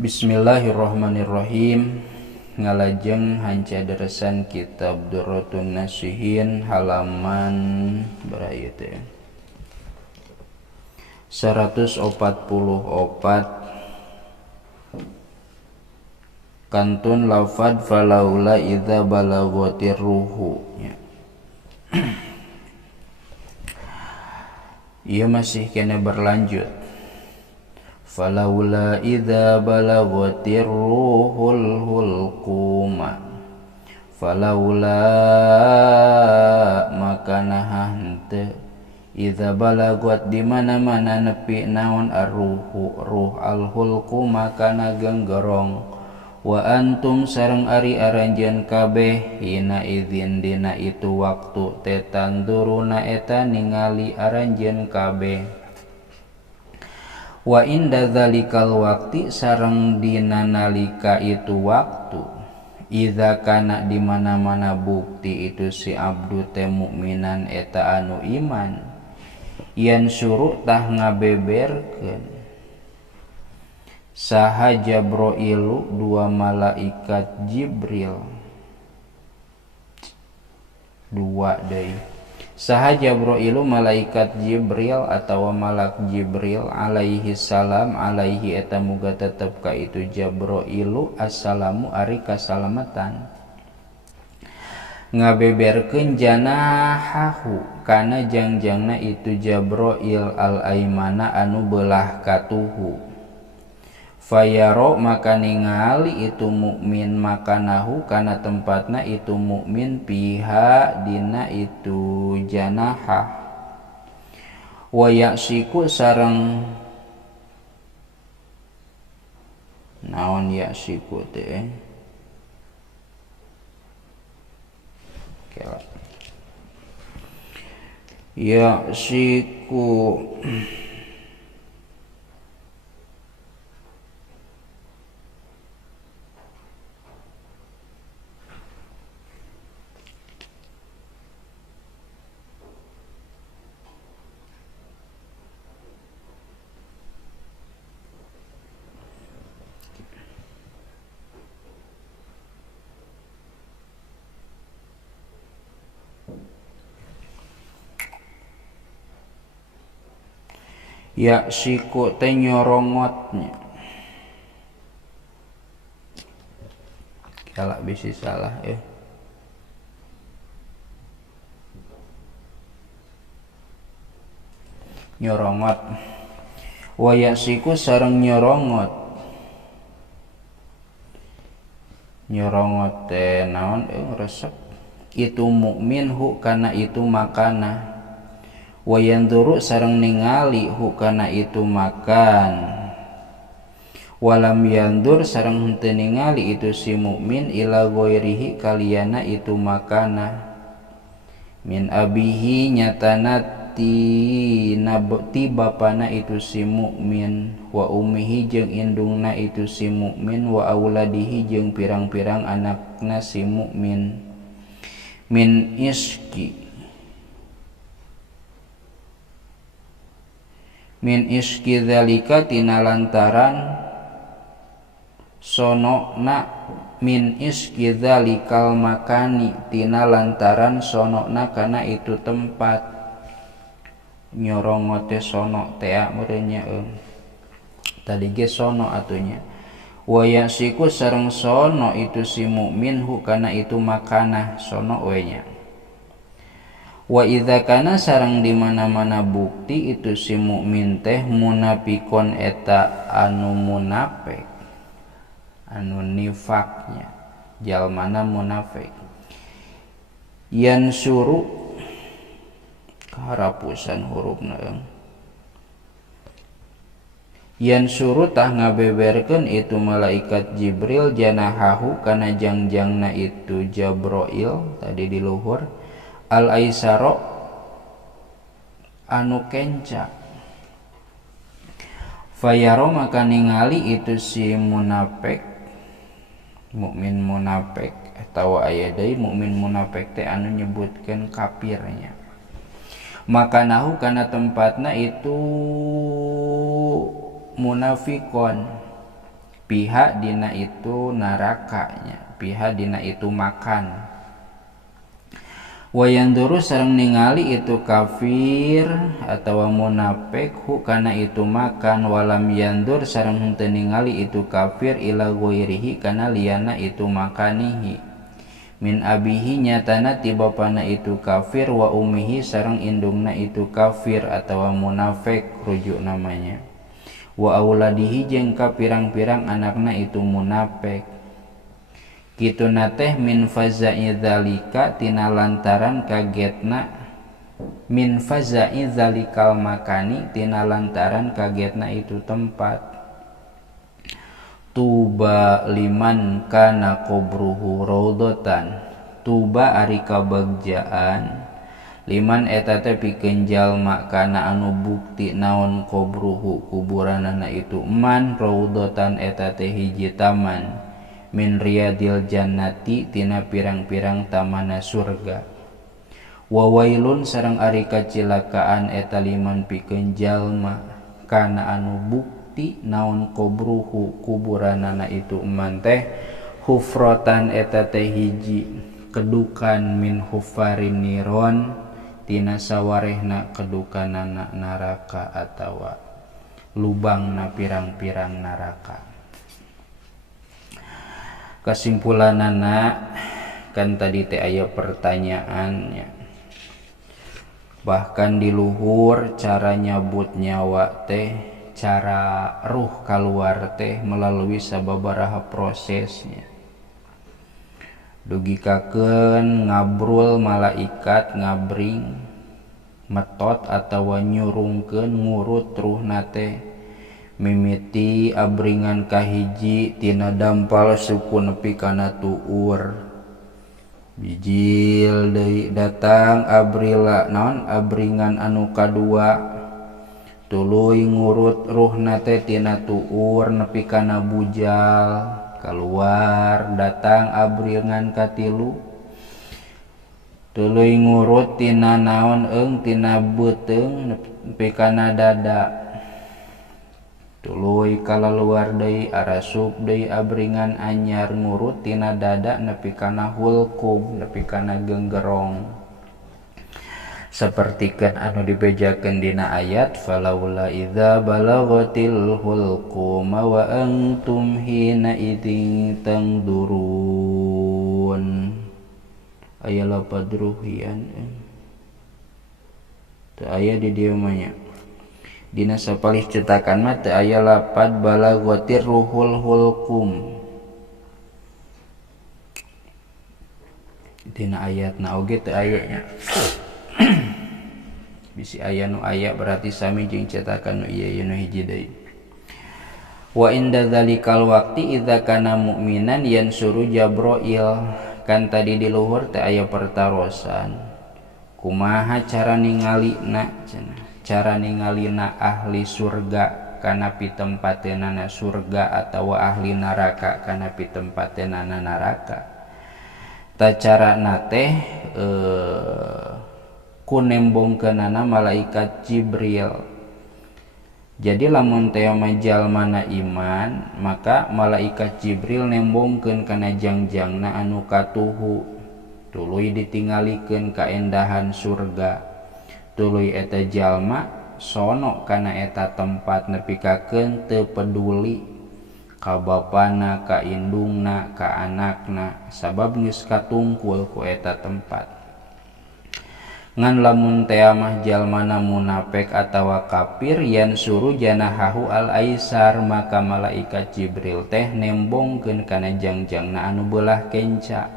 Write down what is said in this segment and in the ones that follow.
Bismillahirrahmanirrahim. Ngalajeng hancadaresan kitab Durratun Nasihin halaman berapa teh 144 kantun lafad falaula idza balaghatir ruhu ya. Ia masih kena berlanjut. Falaula idza balaghatir ruhul hulquma falaula makana hante idza balagat di mana-mana nepi naon ar-ruhu ruh al-hulquma kana genggorong wa antum sareng ari aranjeun kabeh hina idzin dina itu waktu tetanduruna eta ningali aranjeun kabeh. Wa inda dzalikal waqti sareng dina nalika itu waktu idza kana di mana-mana bukti itu si abdu teh mukminan eta anu iman yan suruh tah ngabeberkeun saha Jabrailu dua malaikat Jibril dua deui saha Jabrailu malaikat Jibril atawa malak Jibril alaihi salam alaihi eta muga tetep ka itu Jabrailu assalamu ari kasalamatan ngabeberkeun janahahu kana jangjangna itu Jabrail al aimana anu beulah katuhu fayaro maka ningali itu mukmin makanahu kana tempatna itu mukmin piha dina itu janahah wa yasiku sareng naon yasiku teh kela yasiku ya siku teh nyorongotnya kalau bisa salah ya nyorongot wa ya siku sareng nyorongot teh naon resep itu mukmin hu kana itu makana wa yanzuru sareng ningali hukana itu makan walam yandur sareng henteu ningali itu si mukmin ila ghairihi kaliyana itu makana min abihi nyatana ti bapana itu si mukmin wa ummihi jeung indungna itu si mukmin wa auladihi jeung pirang-pirang anakna si mukmin min iski dzalika tina lantaran sonokna min iski dzalikal makani tina lantaran sonokna kana itu tempat nyorongot teh sono teh meureunnya tadi ge sono atunya wa yasiku sareng sono itu si mukmin hu kana itu makanah sono we nya wa idza kana sareng di mana-mana bukti itu si mukmin teh munafikon eta anu munafik anu nifaknya jalmana munafik yan suruh kaharapusan hurufna yan suruh tah ngabeberkeun itu malaikat Jibril janahahu kana jangjangna itu Jabrail tadi di luhur al aisaro anu kenca fayaro maka ningali itu si munafik mukmin munafik atawa aya deui mukmin munafik teh anu nyebutkeun kafirnya makanahu kana tempatna itu munafikon pihak dina itu narakanya, pihak dina itu makan. Wayanduru sareng ningali itu kafir atawa munafik hu kana itu makan, walam yandur sareng henteu ningali itu kafir ila ghairihi kana liana itu makanihi, min abihi nyatana ti bapana itu kafir, wa ummihi sareng indungna itu kafir atawa munafik rujuk namanya, wa auladihi jeung ka pirang-pirang anakna itu munafik. Kitu nateh min faza'i dzalika tina lantaran kagetna, min faza'i dzalikal makani tina lantaran kagetna itu tempat. Tuba liman kana qabruhu raudatan, tuba ari kabagjaan liman eta teh pikeun jalma kana anu bukti naon qabruhu kuburanana itu man, raudatan eta teh hiji taman min riyadil jannati tina pirang-pirang tamana surga. Wa wailun sareng ari kacilakaan eta liman pikeun jalma kana anu bukti naon qabruhu kuburanana itu man teh hufratan eta teh hiji kedukan min hufarin niron tina sawarehna kedukanana naraka atawa lubangna pirang-pirang naraka. Kesimpulanana kan tadi teh aya pertanyaannya, bahkan di luhur cara nyabut nyawa teh, cara ruh keluar teh melalui sababaraha prosesnya. Dugikakeun ngabrul malaikat ngabring metot atawa nyurungkeun ngurut ruhna teh mimiti abringan kahiji tina dampal suku nepi kana tuur. Bijil deui datang abrila naon abringan anu kadua, tuluy ngurut ruhna teh tina tuur nepi kana bujal, keluar datang abringan katilu, tuluy ngurut tina naon tina beuteung nepi kana dada, tuluy kalaluar deui arasup deui abringan anyar ngurut tina dada nepi kana hulkum nepi kana genggerong. Sapertikeun anu dibejakeun dina ayat falaula idza balaghatil hulqum wa antum hina idzin tangdurun. Aya lapad ruhian teu aya di dieu mah nya. Dina sapalih cetakan mah teu aya lapad balaghatir ruhul hulqum. Dina ayatna oge teu aya nya. Bisi aya nu aya berarti sami jeung cetakan nu ieu nu hiji deui. Wa inda dzalikal waqti idza kana mu'minan yansuru Jabrail, kan tadi di luhur teh aya pertarosan. Kumaha cara ningalina cenah. Cara ningalina ahli surga kana pitempat-na surga atawa ahli neraka kana pitempat-na neraka. Ta carana teh kunembongkeunana malaikat Jibril. Jadi lamun teh jalmana iman, maka malaikat Jibril nembongkeun kana jangjangna anu katuhu, tuluy ditingalikeun kaendahan surga. Tuluy eta jalma sono kana eta tempat nepikakeun teu peduli ka bapana, ka indungna, ka anakna, sabab geus katungkul ku eta tempat. Ngan lamun teh mah jalmana munafik atawa kafir yansuru janahahu al aisar, maka malaikat Jibril teh nembongkeun kana jangjangna anu beulah kenca.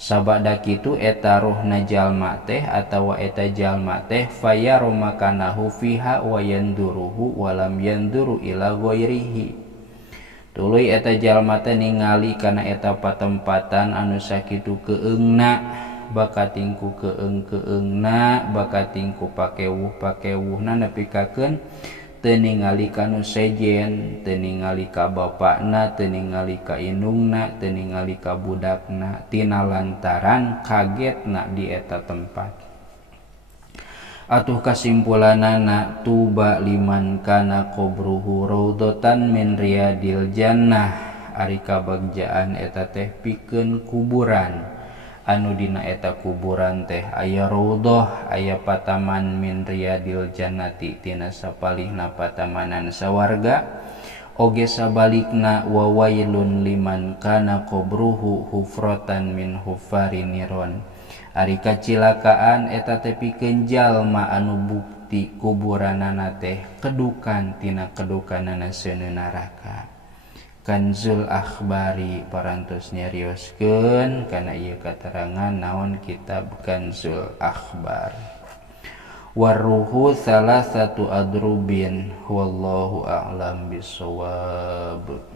Sabada kitu eta ruhna jalma teh atawa eta jalma teh fayaro makanahu fiha wa yanduruhu wa lam yanduru ila ghairihi. Tuluy eta jalma teh ningali kana eta patempatan anu sakitu keungna, bakatingku keung-keungna, bakatingku pakewuh-pakewuhna nepikakeun teu ningali kanu sejen, teu ningali ka bapakna, teu ningali ka indungna, teu ningali ka budakna, tina lantaran kagetna di eta tempat. atuh kasimpulanana tuba liman kana qabruhu raudhatan min riyadil jannah ari kabagjaan eta teh pikeun kuburan anu dina eta kuburan teh aya raudhah aya pataman min riyadil jannati tina sapalihna patamanan sawarga oge sabalikna wa wailun liman kana qabruhu hufratan min hufarin niron ari kacilakaan eta teh pikeun jalma anu bukti kuburanana teh kedukan tina kedukanana seuneu neraka. Kanzul Akhbari parantos nyarioskeun kana ieu katerangan naon kitab Kanzul Akhbar. Waruhu salah satu adrubin wallahu a'lam bisawab.